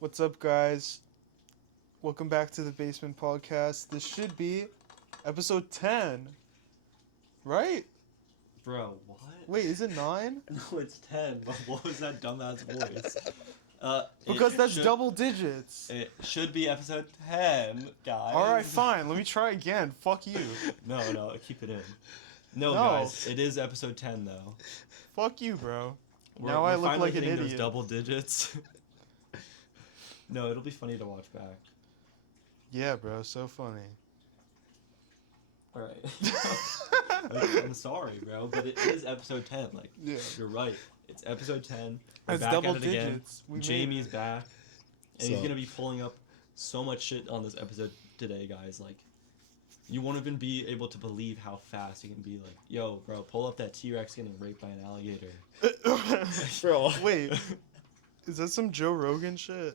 What's up, guys? Welcome back to the Basement Podcast. This should be episode 10, right? Bro, what? Wait, is it 9? No, it's 10, but what was that dumbass voice? Because that's should, double digits. It should be episode 10, guys. Alright, fine. Let me try again. Fuck you. No, keep it in. No, No. guys, it is episode 10, though. Fuck you, bro. We're I look finally like an hitting idiot. those double digits. No, it'll be funny to watch back. Yeah, bro. So funny. Alright. I'm sorry, bro, but it is episode 10. Like, Yeah. you're right. It's episode 10. We're That's back double at it again. digits. We made Jamie's it. back. And he's So- going to be pulling up so much shit on this episode today, guys. Like, you won't even be able to believe how fast he can be. Like, yo, bro, pull up that T-Rex getting raped by an alligator. Bro. Wait, is that some Joe Rogan shit?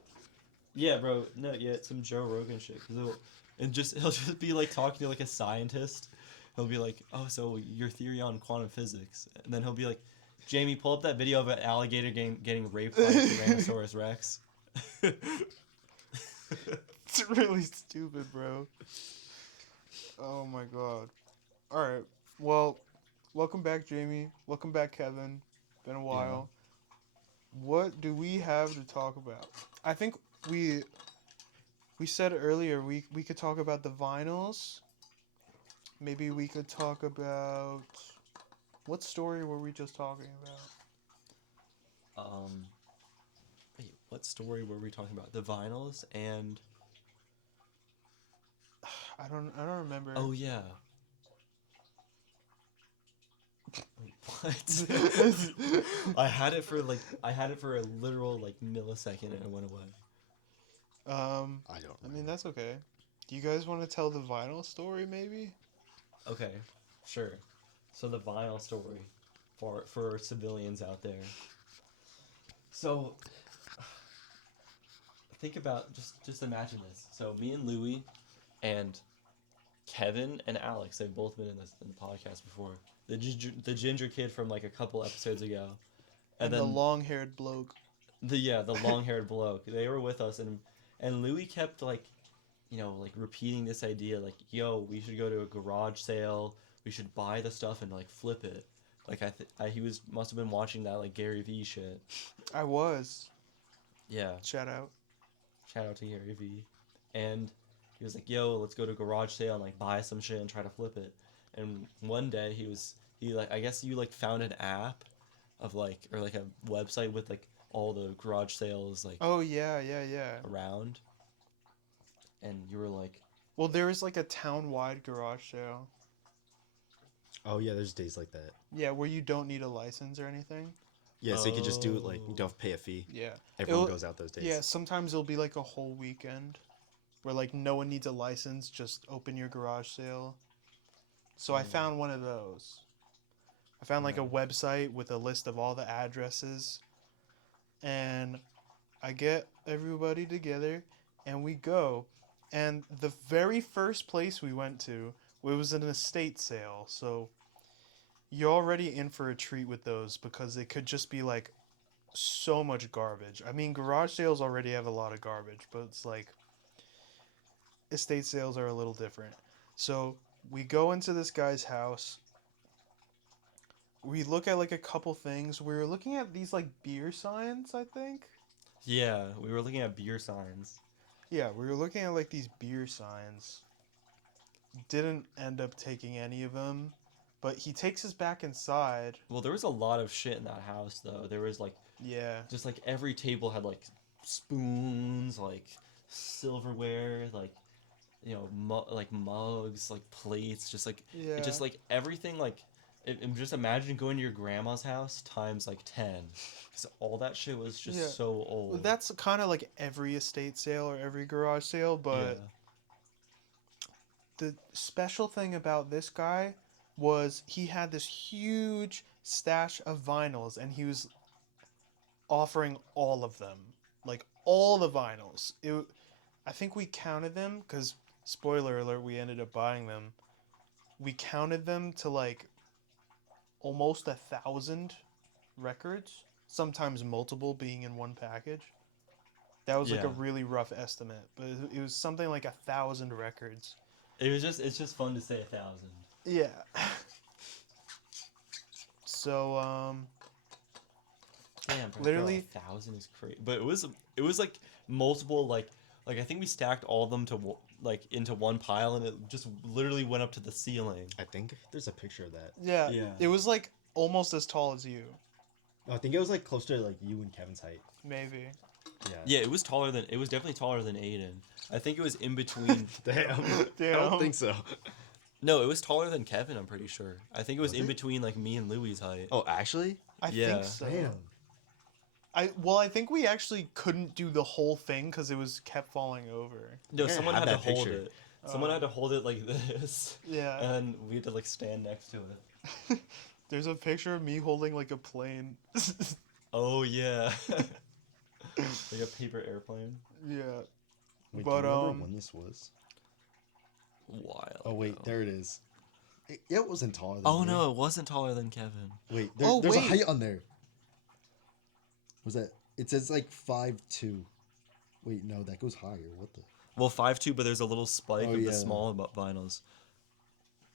Yeah, bro. No, yeah, it's some Joe Rogan shit. He'll just be like talking to like a scientist. He'll be like, oh, so your theory on quantum physics, and then he'll be like, Jamie, pull up that video of an alligator getting raped by a Tyrannosaurus Rex. It's really stupid, bro. Oh my god. Alright, well, welcome back, Jamie. Welcome back, Kevin. Been a while. What do we have to talk about? I think we said earlier we could talk about the vinyls. Maybe we could talk about... What story were we just talking about? Wait, what story were we talking about? The vinyls and... I don't remember. Oh, yeah. Wait, what? I had it for a literal like millisecond and it went away. I don't I mean, that's okay. Do you guys want to tell the vinyl story, maybe? Okay, sure. So the vinyl story for civilians out there. So think about just imagine this. So me and Louie and Kevin and Alex, they've both been in the podcast before. The ginger kid from like a couple episodes ago, And then the long-haired bloke. the long-haired bloke. They were with us, and Louis kept like repeating this idea like, yo, we should go to a garage sale, we should buy the stuff and like flip it. Like he must have been watching that like Gary Vee shit. I was. Yeah, Shout out. shout out to Gary Vee. And he was like, yo, let's go to a garage sale and like buy some shit and try to flip it. And one day I guess you like found an app of like, or like a website with like all the garage sales like Oh, yeah. around. And you were like, Well, there was like a town-wide garage sale. Oh yeah, there's days like that. Yeah, where you don't need a license or anything. Yeah, so you could just do it like you Oh. don't have to pay a fee. Yeah. Everyone It'll- goes out those days. Yeah, sometimes it'll be like a whole weekend where like no one needs a license, just open your garage sale. So I found one of those. I found like a website with a list of all the addresses. And I get everybody together and we go. And the very first place we went to, it was an estate sale. So you're already in for a treat with those because it could just be like so much garbage. I mean, garage sales already have a lot of garbage, but it's like estate sales are a little different. So we go into this guy's house. We look at like a couple things. We were looking at these like beer signs, I think. yeah, we were looking at beer signs. Yeah, we were looking at like these beer signs. Didn't end up taking any of them, but he takes us back inside. Well, there was a lot of shit in that house though. There was like Yeah. just like every table had like spoons, like silverware, like like mugs, like plates, just like Yeah. just like everything like just imagine going to your grandma's house times like 10 because all that shit was just Yeah. so old. Well, that's kind of like every estate sale or every garage sale, but the special thing about this guy was he had this huge stash of vinyls and he was offering all of them, like all the vinyls. I think we counted them because, spoiler alert, we ended up buying them. We counted them to like almost 1,000 records, sometimes multiple being in one package. That was like a Yeah. really rough estimate, but it was something like 1,000 records. It's just fun to say 1,000. Yeah. So Damn, bro, literally 1,000 is crazy. But it was like multiple like I think we stacked all of them to like into one pile, and it just literally went up to the ceiling. I think there's a picture of that. yeah, Yeah. it was like almost as tall as you, No, I think it was like close to like you and Kevin's height. maybe. Yeah. Yeah, it was definitely taller than Aiden. I think it was in between. Damn. I Damn. don't think so. No, it was taller than Kevin. I'm pretty sure. I think it was Was in it? between like me and Louis' height. Oh, actually? I Yeah. think so. Damn. I think we actually couldn't do the whole thing because it was kept falling over. No, Yeah, I someone have had to that hold picture. it. Someone Oh. had to hold it like this, Yeah. and we had to like stand next to it. There's a picture of me holding like a plane. Oh yeah, like a paper airplane. Yeah. Wait, But, do you remember um, when this was? Wild. Oh, wait, ago. there it is. It wasn't taller than Oh me. no, it wasn't taller than Kevin. Wait, Oh, there's wait. a height on there. Was that? It says like 5'2". Wait, no, that goes higher. What the? Well, 5'2", but there's a little spike Oh, of yeah. the small vinyls.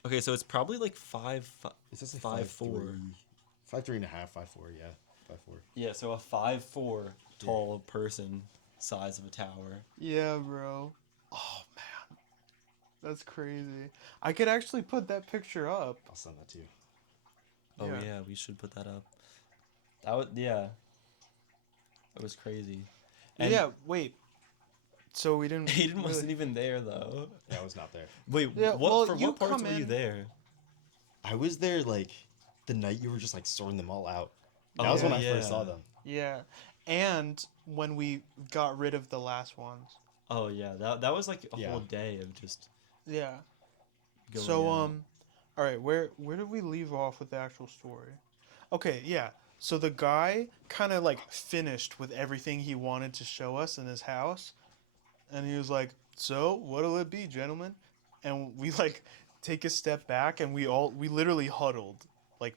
Okay, so it's probably like 5. It says like 5'4". 5'3" and a half, 5'4", yeah. 5'4". Yeah, so a 5'4" tall person size of a tower. Yeah, bro. Oh man, that's crazy. I could actually put that picture up. I'll send that to you. Oh Yeah. yeah, we should put that up. That was yeah. That was crazy. And Yeah. Wait. So we didn't. Aiden really- wasn't even there though. Yeah, I was not there. Wait, Yeah, what well, for you what parts come were you in- there? I was there like the night you were just like sorting them all out. That Oh, was when I yeah. first saw them. Yeah, and when we got rid of the last ones. Oh yeah, that was like a Yeah. whole day of just Yeah. going So out. all right, where did we leave off with the actual story? Okay, yeah. So the guy kind of like finished with everything he wanted to show us in his house, and he was like, "So, what'll it be, gentlemen?" And we like take a step back, and we literally huddled, like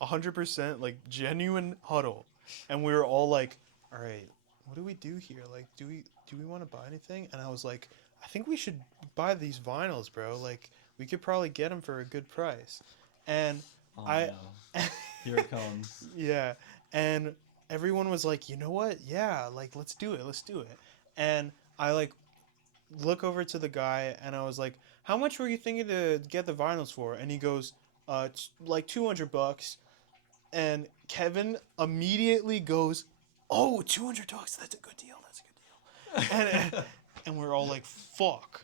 100% like genuine huddle, and we were all like, "All right, what do we do here? Like, do we want to buy anything?" And I was like, "I think we should buy these vinyls, bro. Like, we could probably get them for a good price." And Oh, I- no. Here it comes. yeah, and everyone was like, "You know what? Yeah, like let's do it. Let's do it." And I like look over to the guy and I was like, "How much were you thinking to get the vinyls for?" And he goes, like $200." And Kevin immediately goes, "Oh, $200. That's a good deal. That's a good deal." And we're all like, "Fuck."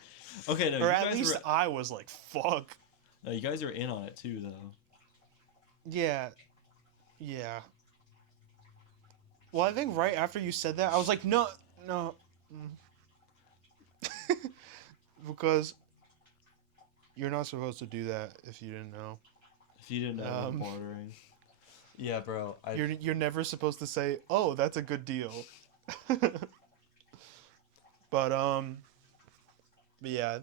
Okay, no, Or you at guys least were, I was like, "Fuck." no, you guys are in on it too, though. Yeah. Yeah. Well, I think right after you said that, I was like, no. Because you're not supposed to do that if you didn't know. If you didn't know, we're Um, bartering. Yeah, bro. You're never supposed to say, "Oh, that's a good deal." But yeah.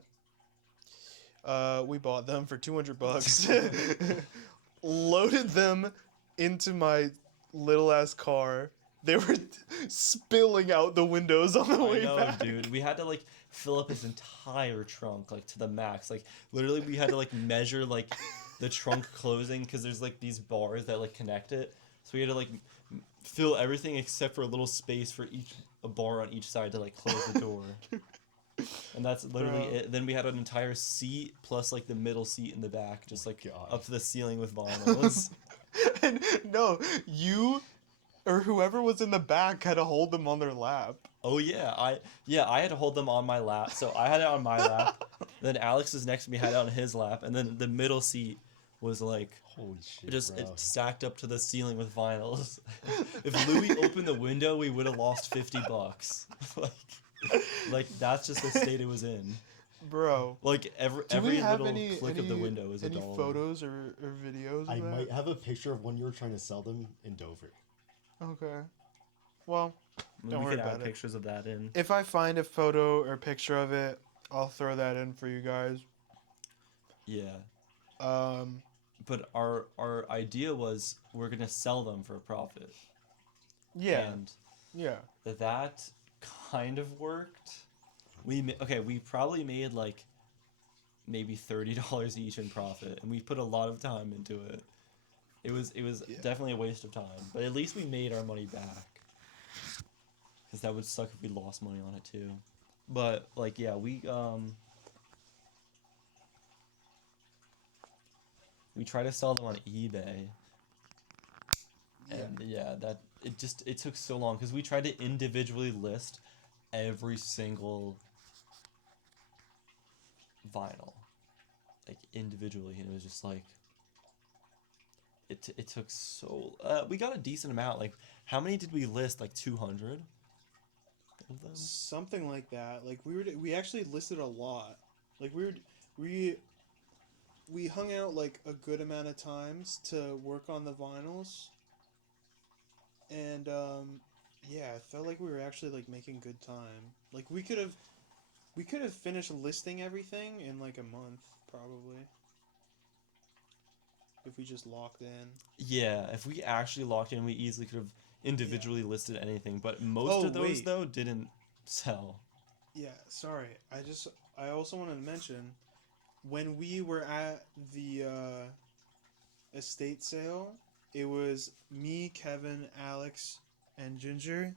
We bought them for $200. Loaded them into my little ass car. They were spilling out the windows on the I way know, back. dude. We had to like fill up his entire trunk like to the max. Like literally, we had to like measure like the trunk closing because there's like these bars that like connect it. So we had to like fill everything except for a little space for a bar on each side to like close the door. And that's literally Bro. it. Then we had an entire seat plus like the middle seat in the back, just like God. up to the ceiling with vinyls. And no, you or whoever was in the back had to hold them on their lap. Oh yeah, I had to hold them on my lap. So I had it on my lap. Then Alex was next to me, had it on his lap, and then the middle seat was like Holy shit, just bro. it stacked up to the ceiling with vinyls. If Louis opened the window, we would have lost $50. like that's just the state it was in. Bro. Like every Do we have little any click of the window is a any dollar. photos or videos of I that? might have a picture of when you were trying to sell them in Dover. Okay. Well, don't we worry could add about it. pictures of that in. If I find a photo or picture of it, I'll throw that in for you guys. Yeah. Um, But our idea was we're gonna sell them for a profit. yeah. And Yeah. That kind of worked. We probably made like maybe $30 each in profit, and we put a lot of time into it. It was Yeah. definitely a waste of time, but at least we made our money back. Because that would suck if we lost money on it too. But like yeah, we try to sell them on eBay, and yeah, that it took so long because we tried to individually list every single vinyl, like individually, and it was just like it took so. We got a decent amount. Like, how many did we list? Like 200 of them. Something like that. Like we actually listed a lot. Like we we hung out like a good amount of times to work on the vinyls, and yeah, I felt like we were actually like making good time. Like we could have finished listing everything in like a month probably if we just locked in. Yeah, if we actually locked in, we easily could have individually listed anything. But most Oh of those wait, though didn't sell. yeah. Sorry, I also wanted to mention when we were at the estate sale. It was me, Kevin, Alex, and Ginger.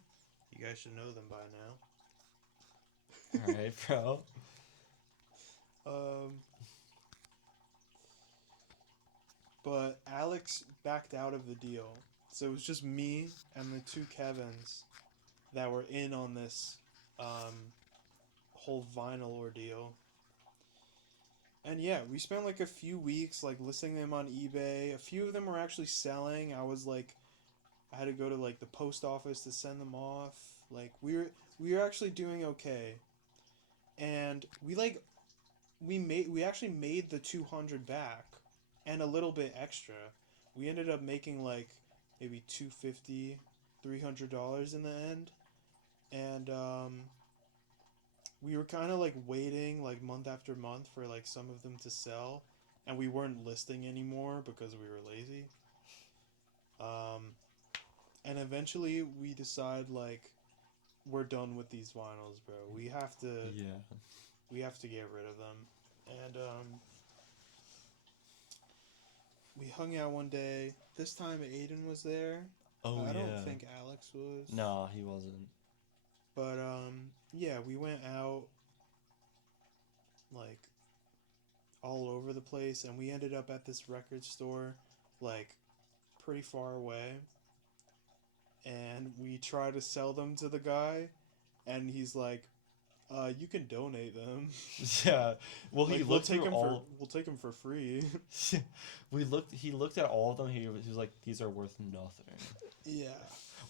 You guys should know them by now. All right, bro. Um, but Alex backed out of the deal, so it was just me and the two Kevins that were in on this whole vinyl ordeal. And yeah, we spent like a few weeks like listing them on eBay. A few of them were actually selling. I had to go to like the post office to send them off. Like we were actually doing okay. And we actually made the 200 back and a little bit extra. We ended up making like maybe 250 $300 in the end. And we were kind of like waiting like month after month for like some of them to sell, and we weren't listing anymore because we were lazy. Um, and eventually we decide like we're done with these vinyls, bro. Yeah. We have to get rid of them. And we hung out one day. This time Aiden was there. Oh I yeah. don't think Alex was. Nah, he wasn't. But yeah, we went out like all over the place, and we ended up at this record store like pretty far away, and we try to sell them to the guy, and he's like, you can donate them. Yeah. Well, he Like looked through we'll take them for free. He looked at all of them. He was like, these are worth nothing. Yeah.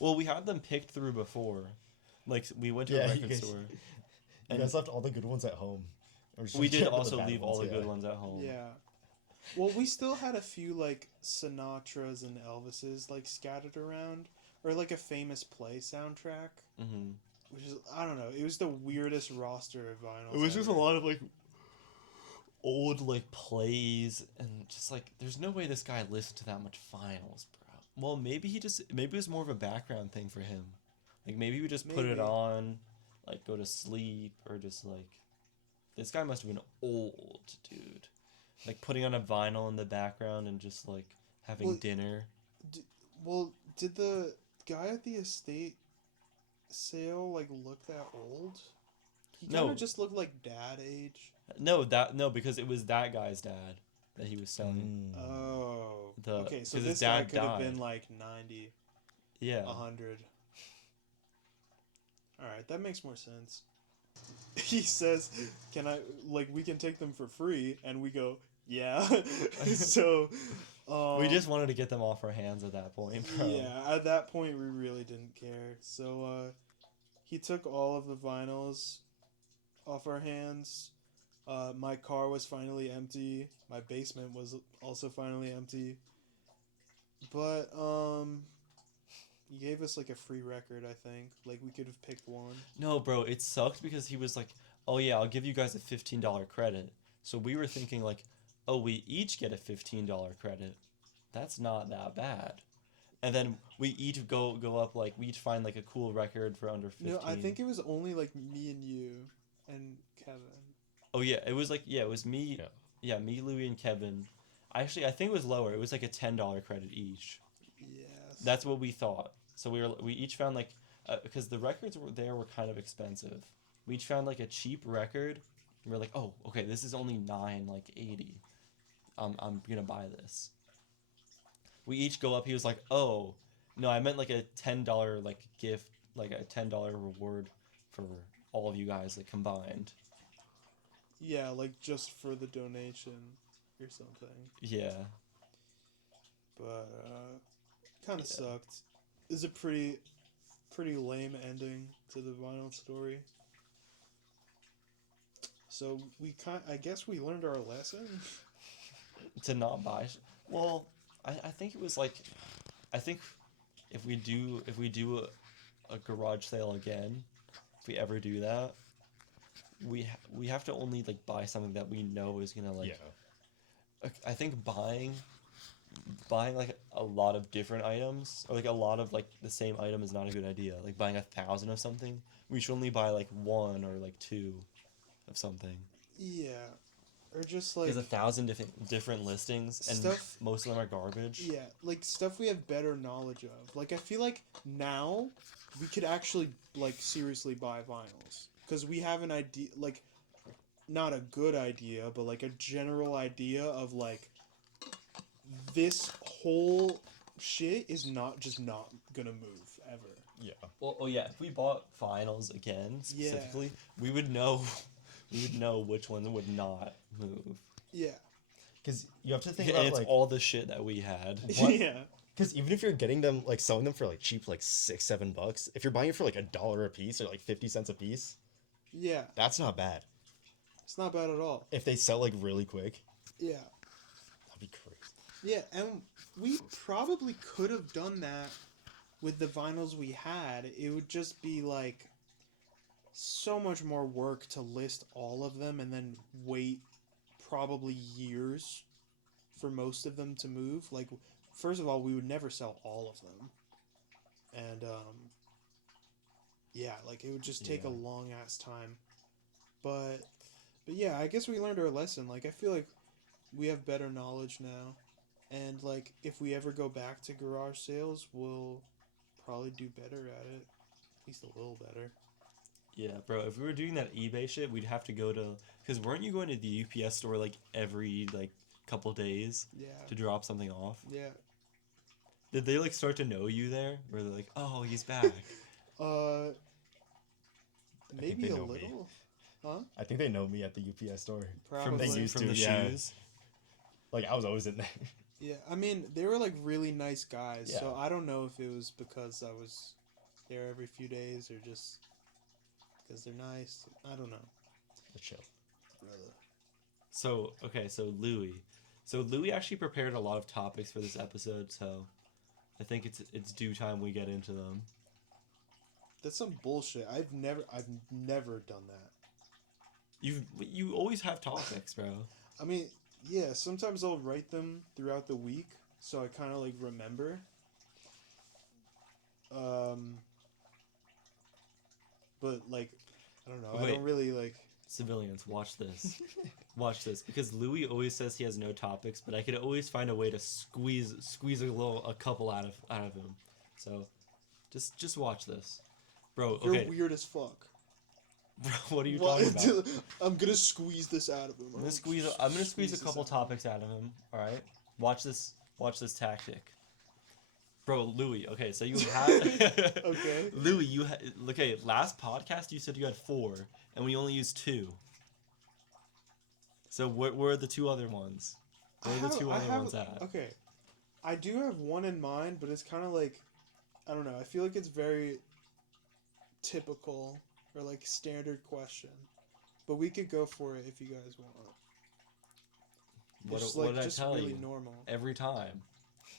Well, we had them picked through before. Like, we went to Yeah, a you record guys- store. You And guys left all the good ones at home. Or just we get did rid of also bad leave all the yeah. good ones at home. Yeah. Well, we still had a few like Sinatras and Elvises like scattered around, or like a famous play soundtrack, Mm-hmm. which is I don't know. It was the weirdest roster of vinyls. It was just a ever. lot of like old like plays and just like there's no way this guy listened to that much finals, bro. Well, maybe maybe it was more of a background thing for him. Like maybe we just put it Maybe. on, like go to sleep or just like this guy must have been old, dude. Like putting on a vinyl in the background and just like having Well, dinner. Well, did the guy at the estate sale like look that old? He kind No. of just looked like dad age. No, because it was that guy's dad that he was selling. Mm. Oh. The- Okay, so 'cause his this guy dad could have been died. like 90, Yeah. 100. All right, that makes more sense. He says, "Can I like we can take them for free?" And we go, "Yeah." So, We just wanted to get them off our hands at that point, bro. yeah, at that point we really didn't care. So he took all of the vinyls off our hands. My car was finally empty. My basement was also finally empty. But he gave us like a free record, I think. Like we could have picked one. No, bro, it sucked because he was like, "Oh yeah, I'll give you guys a $15 credit." So we were thinking like, "Oh, we each get a $15 credit. That's not that bad." and then we each go up like we each find like a cool record for under 15. No, I think it was only like me and you and Kevin. Oh yeah, it was like it was me. Yeah, me, Louie, and Kevin. I think it was lower. It was like a $10 credit each. Yes. That's what we thought. So we each found like because the records were kind of expensive. We each found like a cheap record. And we're like, oh, okay, this is only $9.80. I'm gonna buy this. We each go up. He was like, oh, no, I meant like a $10 like gift, like a $10 reward for all of you guys like combined. Yeah, like just for the donation or something. Yeah. But kind of Yeah. sucked. It's a pretty lame ending to the vinyl story. So I guess we learned our lesson. To not buy. Well, I think it was like, I think if we do a garage sale again, if we ever do that, we have to only like buy something that we know is gonna like. Yeah. I think buying like a lot of different items or like a lot of like the same item is not a good idea. Like buying 1,000 of something, we should only buy like one or like two of something. Yeah, or just like There's 1,000 different listings and stuff. most of them are garbage. Yeah, like stuff we have better knowledge of. Like I feel like now we could actually like seriously buy vinyls because we have an idea, like not a good idea, but like a general idea of like this whole shit is not gonna move ever. Yeah. Well, oh yeah, if we bought vinyls again specifically, we would know which ones would not move. Yeah. Because you have to think And about it's like, all the shit that we had. What? Yeah. because even if you're getting them like selling them for like cheap, like $6-7, if you're buying it for like $1 a piece or like 50 cents a piece, Yeah. that's not bad. It's not bad at all. If they sell like really quick, Yeah. that'd be crazy. Yeah, and we probably could have done that with the vinyls we had. It would just be like so much more work to list all of them and then wait probably years for most of them to move. Like, first of all, we would never sell all of them. And, yeah, like it would just take a Yeah. long ass time. But yeah, I guess we learned our lesson. Like, I feel like we have better knowledge now. And like if we ever go back to garage sales, we'll probably do better at it. At least a little better. Yeah, bro. If we were doing that eBay shit, we'd have to go to. Because weren't you going to the UPS store like every like couple days Yeah. to drop something off? Yeah. Did they like start to know you there? Where they're like, oh, he's back. Uh think maybe they a know me. little. Huh? I think they know me at the UPS store. Probably. They used from to, the yeah. shoes. Like I was always in there. Yeah. I mean, they were like really nice guys. So Yeah. I don't know if it was because I was there every few days or just because they're nice. I don't know. But chill. So okay, so Louis actually prepared a lot of topics for this episode. So I think it's due time we get into them. That's some bullshit. I've never done that. You always have topics, bro. I mean, yeah, sometimes I'll write them throughout the week so I kind of like remember. But like I don't know. I Wait. don't really like Civilians, watch this. Watch this because Louis always says he has no topics, but I could always find a way to squeeze a couple out of him. So just watch this. Bro, you're okay. weird as fuck. Bro, what are you What? talking about? I'm going to squeeze this out of him. I'm gonna squeeze a this couple out. topics out of him. All right, watch this tactic, bro. Louis, okay, so you have Okay. Louis, okay. Last podcast you said you had 4, and we only used 2. So where are the 2 other ones? Where are the 2 other ones at? Okay. I do have one in mind, but it's kind of like I don't know. I feel like it's very typical or like standard question. But we could go for it if you guys want. What, It's what like did I just tell really you? normal. Every time,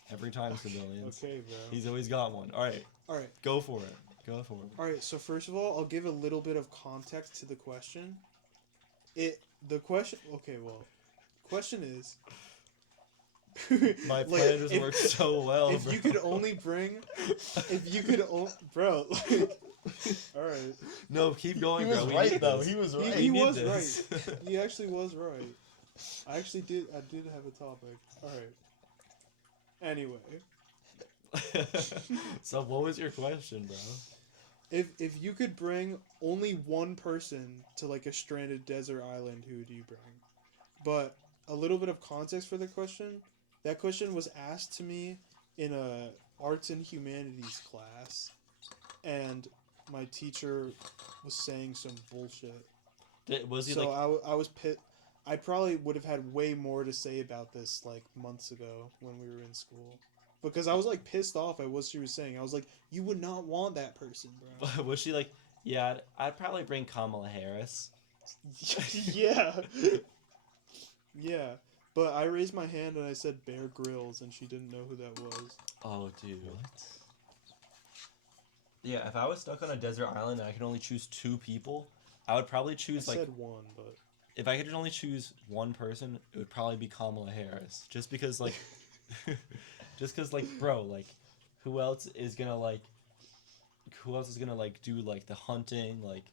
civilians. Okay, bro. He's always got one. All right, All right. go for it. Go for it. All right, so first of all, I'll give a little bit of context to the question. Question is, My Like, plan just worked so well, if bro. you could only bring, bro. All right. No, keep going, He bro. was We right need though. this. He was He, right. We he need was this. right. He actually was right. I did have a topic. All right. Anyway, So what was your question, bro? if you could bring only one person to like a stranded desert island, who would you bring? But a little bit of context for the question. That question was asked to me in a arts and humanities class, and my teacher was saying some bullshit. Was he So like? I was pit. I probably would have had way more to say about this like months ago when we were in school, because I was like pissed off at what she was saying. I was like, you would not want that person, bro. Was she like? Yeah, I'd probably bring Kamala Harris. Yeah, yeah. But I raised my hand and I said Bear Grylls, and she didn't know who that was. Oh, dude. What? Yeah, if I was stuck on a desert island and I could only choose 2 people, I would probably I choose like. said one, but If I could only choose one person, it would probably be Kamala Harris. Just because, like, bro, like, who else is gonna like do like the hunting, like,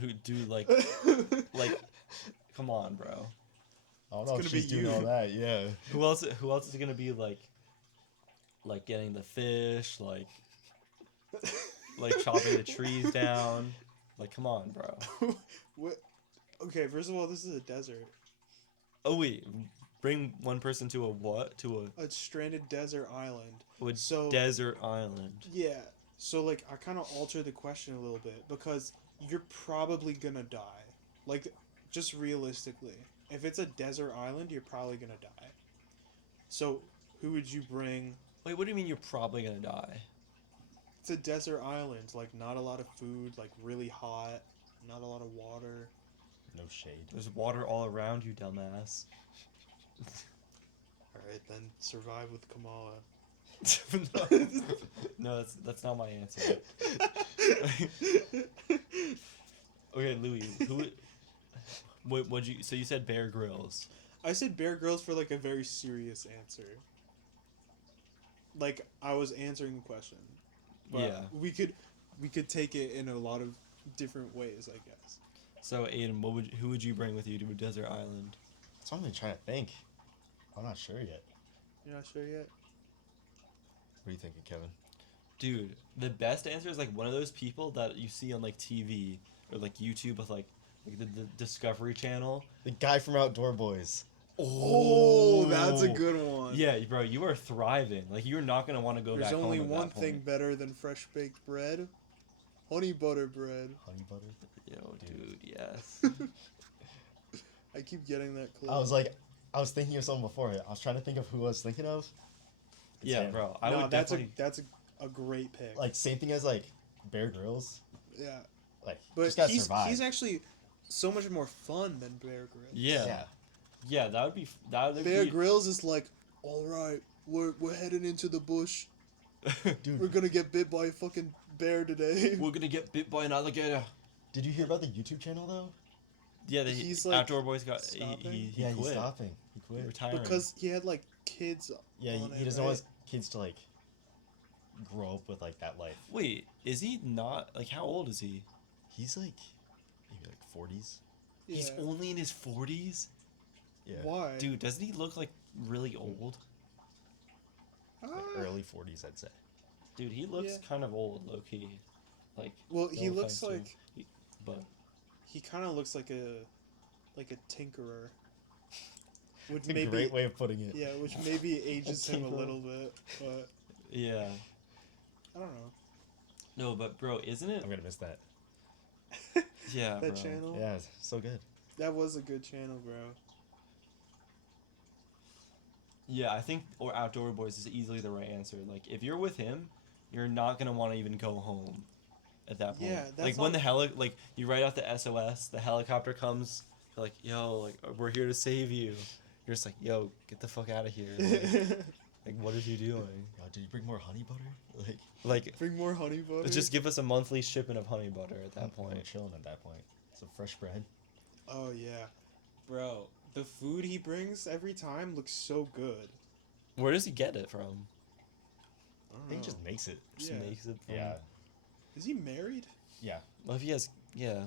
who do like, come on, bro. I don't know gonna if she's be doing you. all that. Yeah. Who else is gonna be like getting the fish, like chopping the trees down, like, come on, bro. what? Okay, first of all, this is a desert, Oh wait, bring one person to a what? To a stranded desert island. a So desert island. yeah, so like I kind of altered the question a little bit because you're probably gonna die. Like, just realistically, if it's a desert island, you're probably gonna die. So who would you bring? Wait, what do you mean you're probably gonna die? It's a desert island, like not a lot of food, like really hot, not a lot of water. No shade. There's water all around you, dumbass. All right, then survive with Kamala. No, that's not my answer. Okay, Louis, what'd you? So you said Bear Grylls. I said Bear Grylls for like a very serious answer. Like I was answering the question. But Yeah. we could take it in a lot of different ways, I guess. So Aiden, who would you bring with you to a desert island? That's what I'm trying to think. I'm not sure yet. You're not sure yet? What are you thinking, Kevin? Dude, the best answer is like one of those people that you see on like TV or like YouTube with like the Discovery Channel. The guy from Outdoor Boys. Oh, that's a good one. Yeah, bro, you are thriving. Like, you're not gonna want to go There's back only home at one that thing point. better than fresh baked bread. Honey butter bread. Honey butter. Yo, dude, yes. I keep getting that close. I was thinking of someone before it. I was trying to think of who I was thinking of. It's Yeah, him. bro. I no, would that's definitely. a great pick. Like same thing as like Bear Grylls. Yeah, Like but just gotta he's survive. actually so much more fun than Bear Grylls. Yeah. Yeah, that would be. That would Bear be. Grylls is like, all right, we're heading into the bush. Dude, We're gonna get bit by a fucking bear today. We're gonna get bit by an alligator. did you hear about the YouTube channel though? Yeah, He's, like, Outdoor Boys got. stopping? He Yeah, quit. he's stopping. He quit. Retiring. Because he had like kids. Yeah, on he it, doesn't right? want his kids to like grow up with like that life. Wait, is he not. Like, how old is he? He's like maybe like 40s. Yeah. He's only in his 40s? Yeah. Why? Dude, doesn't he look like really old? Like Ah. early 40s, I'd say. Dude, he looks Yeah. kind of old, low key. Like, Well, he no looks offense to like him. But he kind of looks like a tinkerer. Which It's a maybe great way of putting it. yeah, which maybe ages him a tinkerer. little bit, but yeah. I don't know. No, but bro, isn't it? I'm gonna miss that. Yeah, That bro. channel. Yeah, it's so good. That was a good channel, bro. Yeah, I think or Outdoor Boys is easily the right answer. Like, if you're with him, you're not gonna want to even go home. At that point, Yeah, that's like when all- like you write out the SOS, the helicopter comes. You're like, yo, like we're here to save you. You're just like, yo, get the fuck out of here. Like, what are you doing? Did you bring more honey butter? Like, Bring more honey butter. just give us a monthly shipment of honey butter at that I'm point. chilling at that point. Some fresh bread. Oh yeah, bro. The food he brings every time looks so good. Where does he get it from? I I don't think know. he just makes it. Just Yeah. makes it from. Yeah. Is he married? Yeah. Well, if he has, yeah,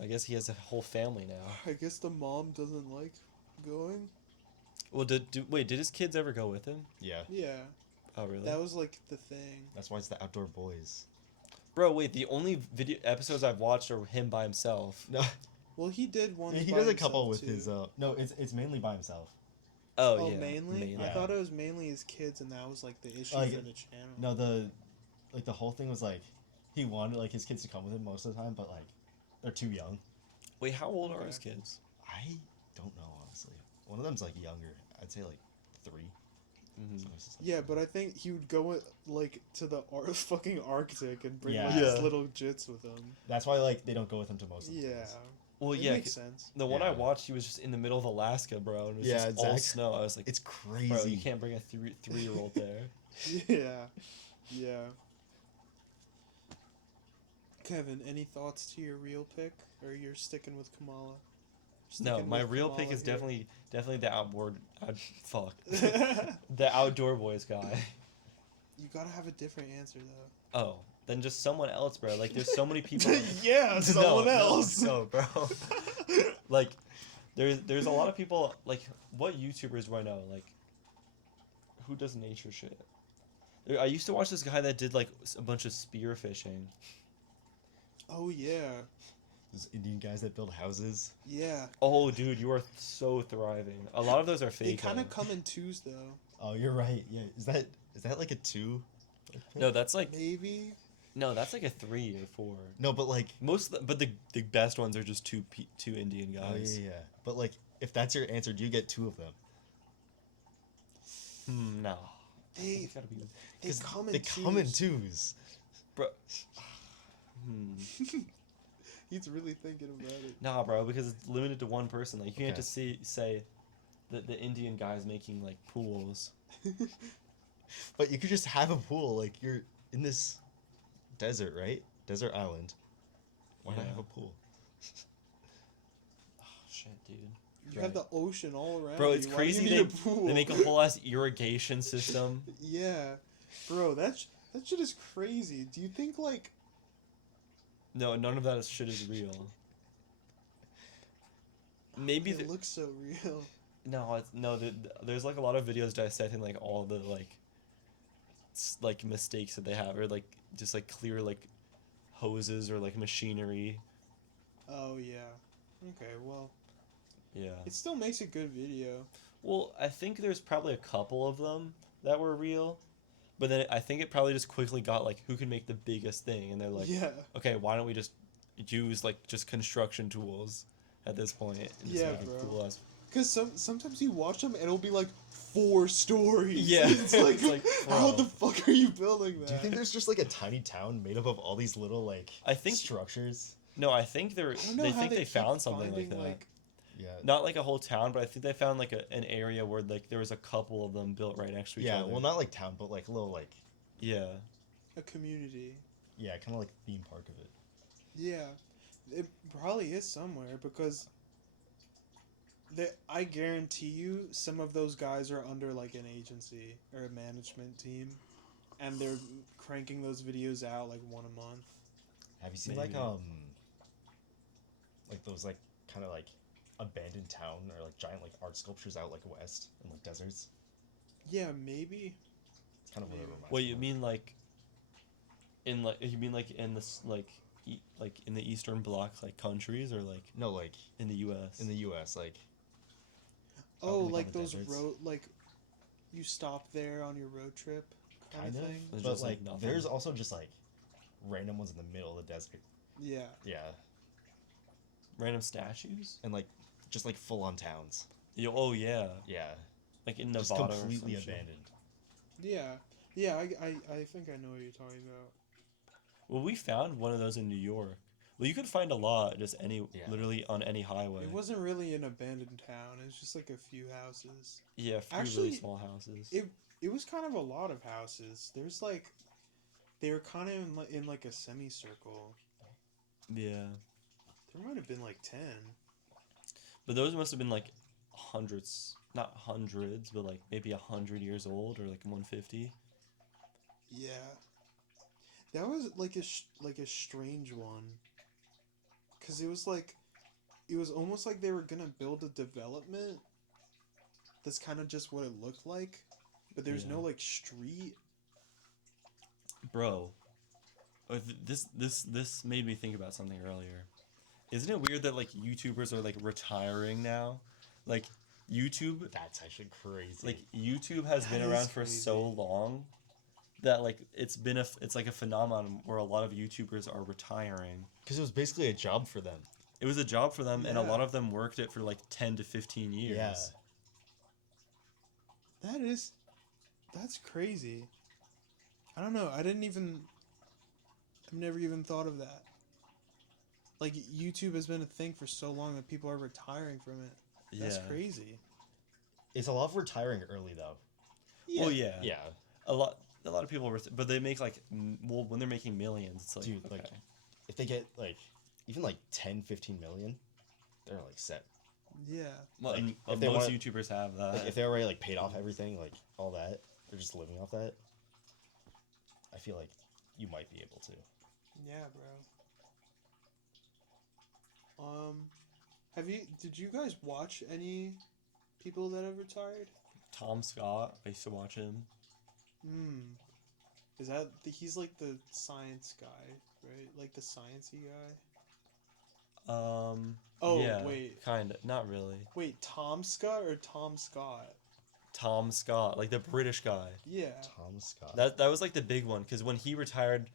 I guess he has a whole family now. I guess the mom doesn't like going. Well, wait, did his kids ever go with him? Yeah. Yeah, Oh, really? that was like the thing. That's why it's the outdoor boys. Bro, wait, the only video episodes I've watched are him by himself. No, Well, he did one. he does a couple with his. No, it's mainly by himself. Oh, Oh, yeah. mainly? I Yeah. thought it was mainly his kids, and that was like the issue Like, for the channel. No, the whole thing was like, he wanted like his kids to come with him most of the time, but like, they're too young. Wait, how old are Okay. his kids? I don't know honestly. One of them's like younger. I'd say like 3. Mhm. So it's just, like, Yeah, but I think he would go like to the fucking Arctic and bring Yeah. like Yeah. his little jits with him. that's why like they don't go with him to most of the Yeah, places. Well, it yeah, makes sense. the one I Yeah. watched, he was just in the middle of Alaska, bro, and it was Yeah, just all exactly. snow. I was like, It's crazy. bro, you can't bring a 3-year-old there. Yeah, yeah. Kevin, any thoughts to your real pick, or you're sticking with Kamala? No, Sticking my with real Kamala pick is here? definitely the fuck, the outdoor boys guy. You gotta have a different answer though. Oh, then just someone else, bro. Like, there's so many people. Yeah, No, someone no, else. no, bro. Like, there's a lot of people. Like, what YouTubers do I know? Like, who does nature shit? I used to watch this guy that did like a bunch of spear fishing. Oh yeah, Those Indian guys that build houses. yeah. Oh, dude, you are so thriving. A lot of those are They fake. kind though. of come in twos though. Oh, you're right. Yeah, is that like a 2? No, that's like Maybe. that's like a 3 or 4. No, but like. But the best ones are just two Indian Oh guys. yeah. But like, if that's your answer, do you get 2 of them? No. They It's gotta be. they 'Cause come in they twos. come in 2s. Bro. Hmm. He's really thinking about it. Nah, bro, because it's limited to one person. Like, you can't Okay. just say that the Indian guy's making like pools. But you could just have a pool. Like you're in this desert, right? Desert island. Why not Yeah. have a pool? Oh shit, dude. You have the ocean all around. Bro, it's you. Why do you crazy need they, a pool? they make a whole ass irrigation system. Yeah, bro, that shit is crazy. Do you think like No, none of that shit is real. Maybe it looks so real? there's like a lot of videos dissecting like all the like mistakes that they have, or like just like clear like hoses or like machinery. Oh yeah. Okay, well, Yeah. it still makes a good video. Well, I think there's probably a couple of them that were real, but then I think it probably just quickly got like who can make the biggest thing, and they're like, Yeah. okay, why don't we just use like just construction tools at this point? And just Yeah, make a bro. cool ass. Cause sometimes you watch them and it'll be like 4 stories. Yeah, it's like, it's like, how bro. the fuck are you building that? Do you think there's just like a tiny town made up of all these little like I think structures? no, I think I don't know they how think they keep found something like finding, that. Yeah. Not like a whole town, but I think they found like an area where like there was a couple of them built right next to each Yeah, other. well, not like town, but like a little like Yeah. a community. yeah, kind of like theme park of it. Yeah, it probably is somewhere because I guarantee you some of those guys are under like an agency or a management team, and they're cranking those videos out like one a month. Have you seen Maybe. like those like kind of like abandoned town or like giant like art sculptures out like west in like deserts? Yeah, maybe. It's kind of what it Maybe. reminds Well, me you of. mean like you mean like in this like in the Eastern Bloc like countries, or like No, like in the U.S. in the U.S. like Oh, like on like the those deserts. road like you stop there on your road trip kind of thing. There's but just, like, like nothing. there's also just like random ones in the middle of the desert. Yeah. Yeah, Random statues. and like just like full on towns. Oh yeah, Yeah, like in just Nevada completely or some shit. abandoned. Yeah. Yeah, I think I know what you're talking about. Well, we found one of those in New York. Well, you could find a lot just Yeah. literally on any highway. It wasn't really an abandoned town. It was just like a few houses. Yeah, a few Actually, really small houses. It was kind of a lot of houses. There's like, they were kind of in like a semicircle. Yeah, There might have been like 10. but those must have been like hundreds not hundreds, but like maybe 100 years old or like 150. Yeah. That was like a strange one. Cause it was almost like they were gonna build a development. That's kind of just what it looked like, but there's Yeah. no like street. Bro, this made me think about something earlier. Isn't it weird that like YouTubers are like retiring now? Like YouTube, That's actually crazy. like YouTube has That been is around for so crazy. long that like it's like a phenomenon where a lot of YouTubers are retiring. Because it was basically a job for them. It was a job for them, and a lot Yeah. of them worked it for like 10 to 15 years. Yeah. That's crazy. I don't know. I've never even thought of that. Like YouTube has been a thing for so long that people are retiring from it. That's Yeah. crazy. It's a lot of retiring early though. Well, yeah. Yeah. A lot of people, but they make like, well, when they're making millions, it's like, Dude, okay. like, if they get like even like 10, 15 million, they're like set. Yeah. Well, like, and if they most wanna- YouTubers have that. Like if they already like paid off everything, like all that, they're just living off that. I feel like you might be able to. Yeah, bro. Did you guys watch any people that have retired? Tom Scott, I used to watch him. He's like the science guy, right? Like the sciencey guy? Oh, Yeah, wait. kind of, not really. Wait, Tom Scott or Tom Scott? Tom Scott, like the British guy. Yeah. Tom Scott. That was like the big one, because when he retired,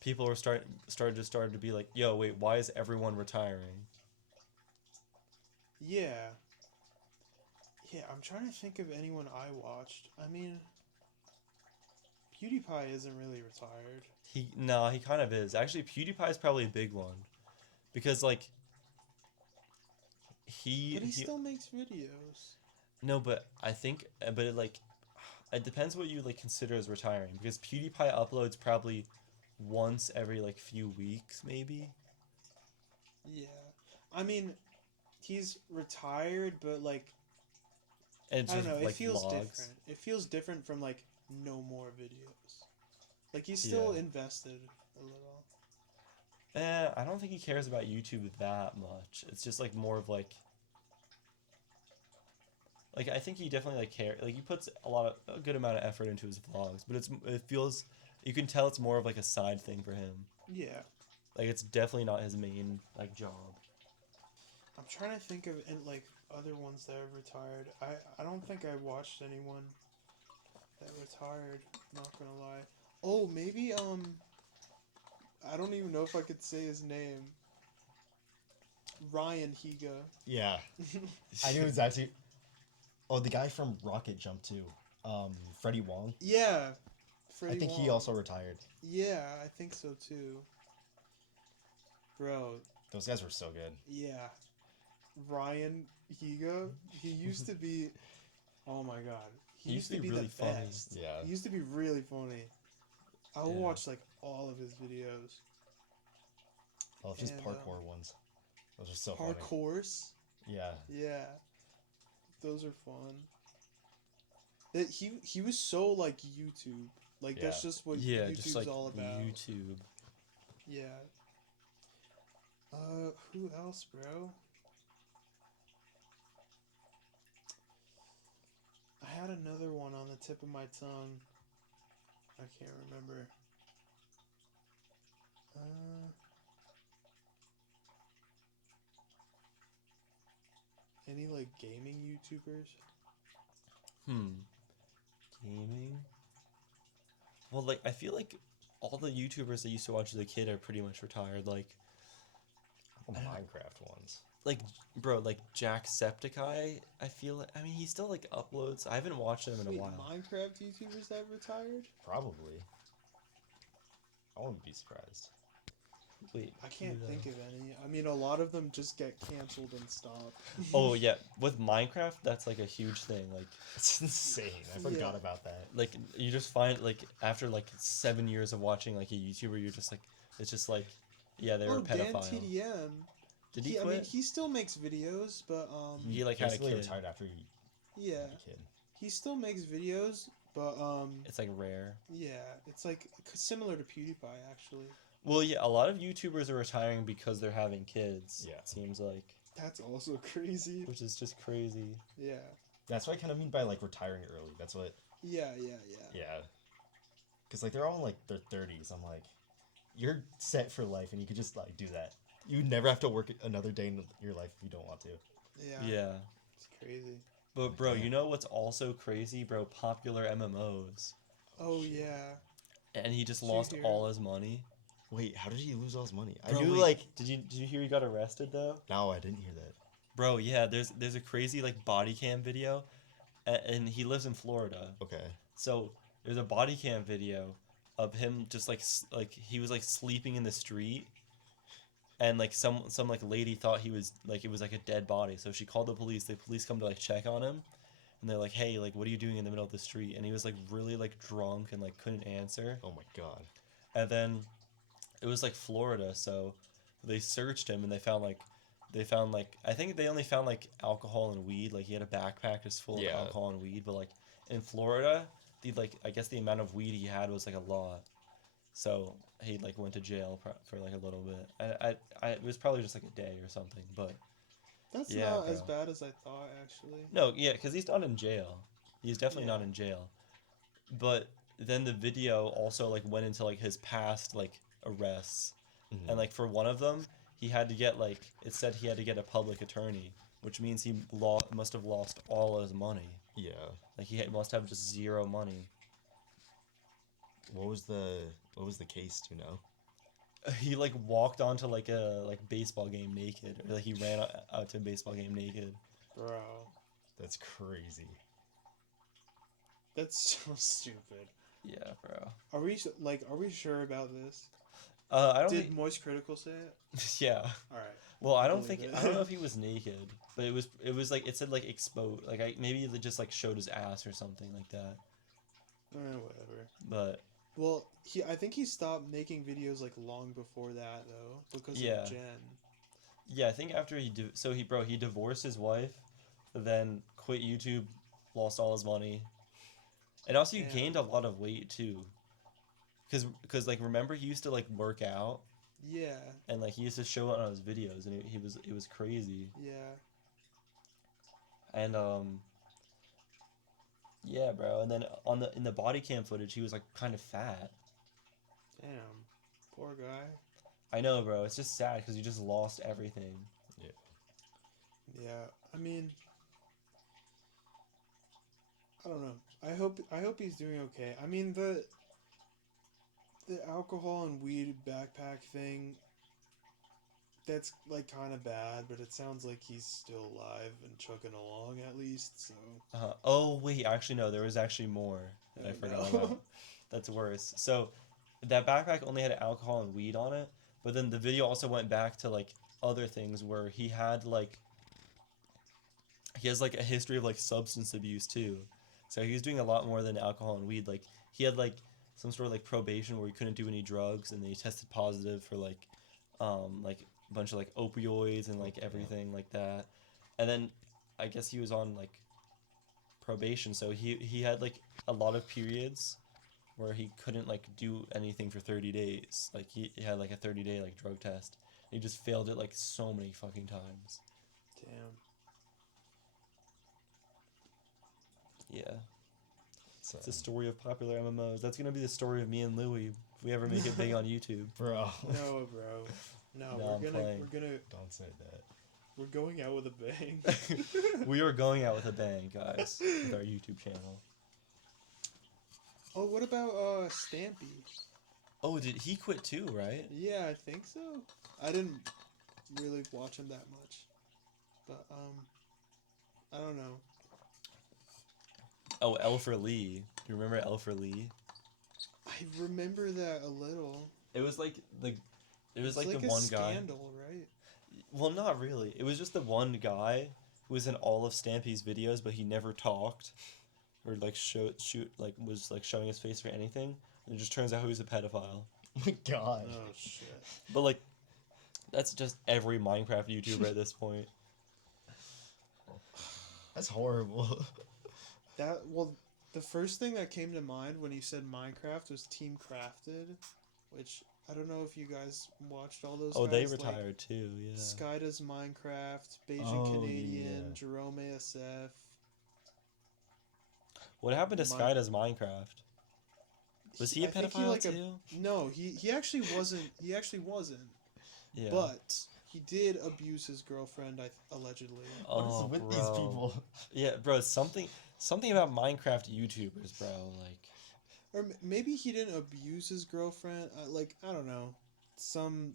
people were started to be like, yo, wait, why is everyone retiring? Yeah. Yeah, I'm trying to think of anyone I watched. I mean, PewDiePie isn't really retired. He kind of is. Actually, PewDiePie is probably a big one, because like But he he still makes videos. no, but I think, but it like, it depends what you like consider as retiring, because PewDiePie uploads probably once every like few weeks, maybe. Yeah. I mean, he's retired, but like, And it's I don't just know, it like feels vlogs. different. It feels different from like no more videos. Like he's still Yeah. invested a little. I don't think he cares about YouTube that much. It's just like more of like I think he definitely like like he puts a good amount of effort into his vlogs, but it feels, you can tell it's more of like a side thing for him. Yeah. Like it's definitely not his main like job. I'm trying to think of like other ones that have retired. I don't think I watched anyone that retired, not gonna lie. Oh, maybe I don't even know if I could say his name. Ryan Higa. Yeah. I knew exactly. Oh, the guy from Rocket Jump too. Freddie Wong. Yeah. Freddie I think he Wong. also retired. Yeah, I think so too. Bro, Those guys were so good. yeah. Ryan Higa, he used to be, oh my god. He used to be really the funny. best. Yeah. He used to be really funny. I will Yeah. watch like all of his videos. Oh, just And, parkour ones. Those are so funny. Parkours. Yeah. Yeah. Those are fun. That he was so like YouTube. Like that's Yeah. just what Yeah, YouTube's just like all about. YouTube. Yeah. Who else, bro? I had another one on the tip of my tongue. I can't remember. Any like gaming YouTubers? Gaming. Well, like I feel like all the YouTubers I used to watch as a kid are pretty much retired. Minecraft ones. Like bro, like Jacksepticeye. I feel I mean he still like uploads. I haven't watched him in a Wait, while. Minecraft YouTubers that retired? Probably. I wouldn't be surprised. Wait, I can't who, think of any. I mean, a lot of them just get canceled and stop. Oh yeah, with Minecraft, that's like a huge thing. It's insane. I forgot Yeah. about that. Like you just find like after like 7 years of watching like a YouTuber, you're just like it's just like yeah they were a Dan pedophile. TDM. Did he I quit? mean, he still makes videos, but He like had a Basically kid. retired after he Yeah, as a kid. he still makes videos, but It's like rare. yeah, it's like similar to PewDiePie actually. Well, yeah, a lot of YouTubers are retiring because they're having kids. Yeah. It seems like, That's also crazy. which is just crazy. Yeah, That's what I kind of mean by like retiring early. That's what. yeah. Yeah. Because like they're all in like their 30s. I'm like, you're set for life, and you could just like do that. You never have to work another day in your life if you don't want to. Yeah, Yeah. it's crazy. But bro, Yeah. you know what's also crazy, bro? Popular MMOs. Oh Shit. yeah, And he just Did you lost hear? all his money. Wait, how did he lose all his money? I Bro, knew wait, like. did you hear he got arrested though? No, I didn't hear that. Bro, yeah, there's a crazy like body cam video, and he lives in Florida. Okay. So there's a body cam video of him just like he was like sleeping in the street, and like some like lady thought he was like it was like a dead body. So she called the police. The police come to like check on him, and they're like, "Hey, like what are you doing in the middle of the street?" And he was like really like drunk and like couldn't answer. Oh my god. And then it was like Florida, so they searched him and they found like I think they only found like alcohol and weed. Like he had a backpack just full Yeah. of alcohol and weed, but like in Florida, the like I guess the amount of weed he had was like a lot. So he like went to jail for like a little bit. I it was probably just like a day or something, but that's Yeah, not as bro. bad as I thought actually. no, yeah, because he's not in jail. He's definitely not Yeah. in jail. But then the video also like went into like his past like arrests. Mhm. And like for one of them, he had to get like it said he had to get a public attorney, which means he must have lost all his money. Yeah. Like must have just zero money. What was the case? Do you know? He like walked onto like a like baseball game naked, or like he ran out to a baseball game naked. Bro, That's crazy. that's so stupid. Yeah, bro. Are we sure about this? I don't Did think. Moist Critical say it? Yeah. All right. Well, I don't Believe think it. I don't know if he was naked, but it was like it said like exposed. Like maybe they just like showed his ass or something like that. Whatever. But Well, I think he stopped making videos like long before that though, because Yeah. of Jen. yeah, I think after he divorced his wife, then quit YouTube, lost all his money, and also he Damn. gained a lot of weight too. Cause like remember he used to like work out Yeah, and like he used to show it on his videos and it was crazy. yeah. And yeah, bro. And then in the body cam footage he was like kind of fat. Damn, poor guy. I know, bro. It's just sad because he just lost everything. Yeah, I mean, I don't know. I hope he's doing okay. I mean the alcohol and weed backpack thing. That's like kind of bad, but it sounds like he's still alive and chugging along at least. So Oh wait, actually no, there was actually more that I Oh, forgot no. about. That's worse. So that backpack only had alcohol and weed on it, but then the video also went back to like other things where he had like he has like a history of like substance abuse too. So he was doing a lot more than alcohol and weed. Like he had like some sort of like probation where he couldn't do any drugs, and then he tested positive for like a bunch of like opioids and like everything like that. And then I guess he was on like probation, so he had like a lot of periods where he couldn't like do anything for 30 days. Like he had like a 30-day like drug test. He just failed it like so many fucking times. damn. Yeah. So, It's the story of popular MMOs. That's gonna be the story of me and Louie if we ever make it big on YouTube. bro. No, bro. No, No, I'm playing. Don't say that. we're going out with a bang. We are going out with a bang, guys, with our YouTube channel. Oh, what about Stampy? Oh, did he quit too, right? Yeah, I think so. I didn't really watch him that much, but I don't know. Oh, Elfer Lee. You remember Elfer Lee? I remember that a little. It was like the It's the a one guy. scandal, right? Well, not really. It was just the one guy who was in all of Stampy's videos, but he never talked or like was like showing his face for anything. And it just turns out he was a pedophile. Oh my god. Oh shit. But like, that's just every Minecraft YouTuber at this point. That's horrible. The first thing that came to mind when you said Minecraft was Team Crafted, which I don't know if you guys watched all those Oh, guys. they like, retired too. Yeah. Sky does Minecraft, Beijing Oh, Canadian, yeah. Jerome ASF. What happened to Mi- Sky Does Minecraft? Was he a I think pedophile too? No, he actually wasn't. He actually wasn't. Yeah. But he did abuse his girlfriend, allegedly. What is Oh, with bro. these people? Yeah, bro. Something about Minecraft YouTubers, bro. Like, Or maybe he didn't abuse his girlfriend. I don't know, some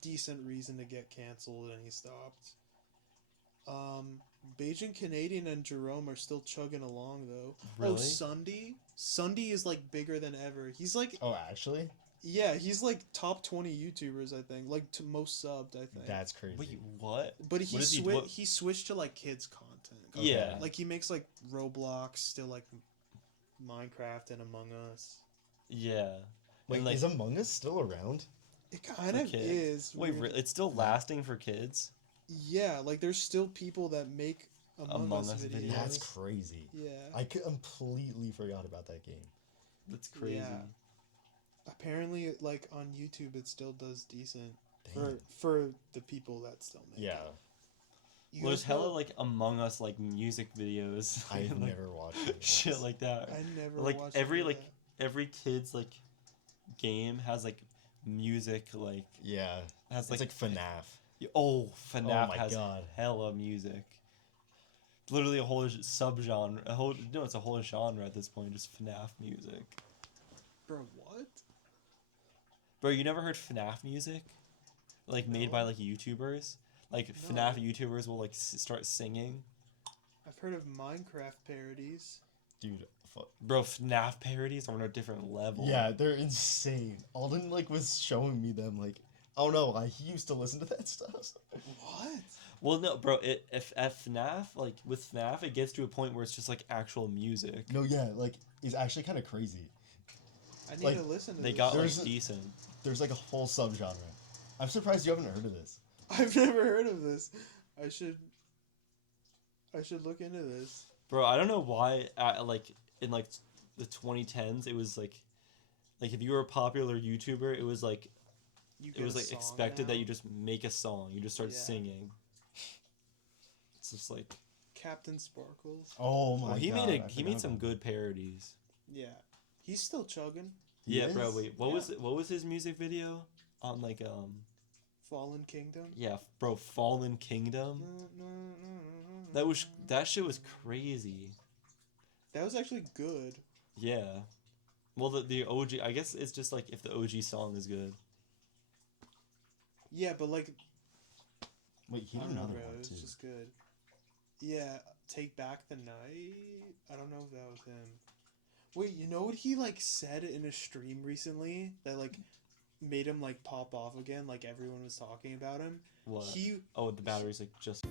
decent reason to get canceled, and he stopped. Beijing Canadian and Jerome are still chugging along though. Really? Oh, Sunday is like bigger than ever. He's like, Oh, actually? yeah, he's like top 20 YouTubers, I think. Like to most subbed, I think. That's crazy. wait, what? But What is he- what- he switched to like kids content. Yeah. Like he makes like Roblox, still like Minecraft and Among Us. Yeah. Wait, And, like, is Among Us still around? It kind for of kids? is. Wait, weird. it's still lasting for kids? Yeah, like there's still people that make Among Us videos. That's crazy. Yeah. I completely forgot about that game. That's crazy. Yeah. Apparently, like on YouTube, it still does decent Damn. for the people that still make Yeah, it. You Well, there's guys know- hella like Among Us like music videos. I've like, never watched it. shit like that. I never Like watched every any of like every kid's like game has like music like Yeah, has it's like like FNAF. oh FNAF my has God. hella music. Literally a whole subgenre. It's a whole genre at this point. Just FNAF music. that. Bro, what? Bro, you never heard FNAF music? Like made by No. like YouTubers. Like No. FNAF YouTubers will like start singing. I've heard of Minecraft parodies. Dude, Bro, FNAF parodies are on a different level. yeah, they're insane. Alden like was showing me them. Like, oh no, he used to listen to that stuff. What? Well, no, bro. If at FNAF, like with FNAF, it gets to a point where it's just like actual music. No, yeah, like it's actually kind of crazy. I need Like, to listen to They this. got like There's a- decent. There's like a whole subgenre. I'm surprised you haven't heard of this. I've never heard of this. I should look into this. Bro, I don't know why. Like in like the 2010s, it was like if you were a popular YouTuber, it was like You it was get a like song expected that now. you just make a song, you just start Yeah. singing. It's just like Captain Sparkles. Oh my well, he god. made I he forgot made some about good parodies. Yeah, he's still chugging. He Yeah, bro. is? Wait, what was his music video on like Fallen Kingdom. yeah, bro, Fallen Kingdam. That shit was crazy. That was actually good. Yeah. Well, the OG, I guess it's just like if the OG song is good. Yeah, but like it. Wait, he I did don't know, another bro. one It was too. just good. Yeah, Take Back the Night. I don't know if that was him. Wait, you know what he like said in a stream recently that like made him like pop off again? Like everyone was talking about him. What? He Oh, the battery's like just.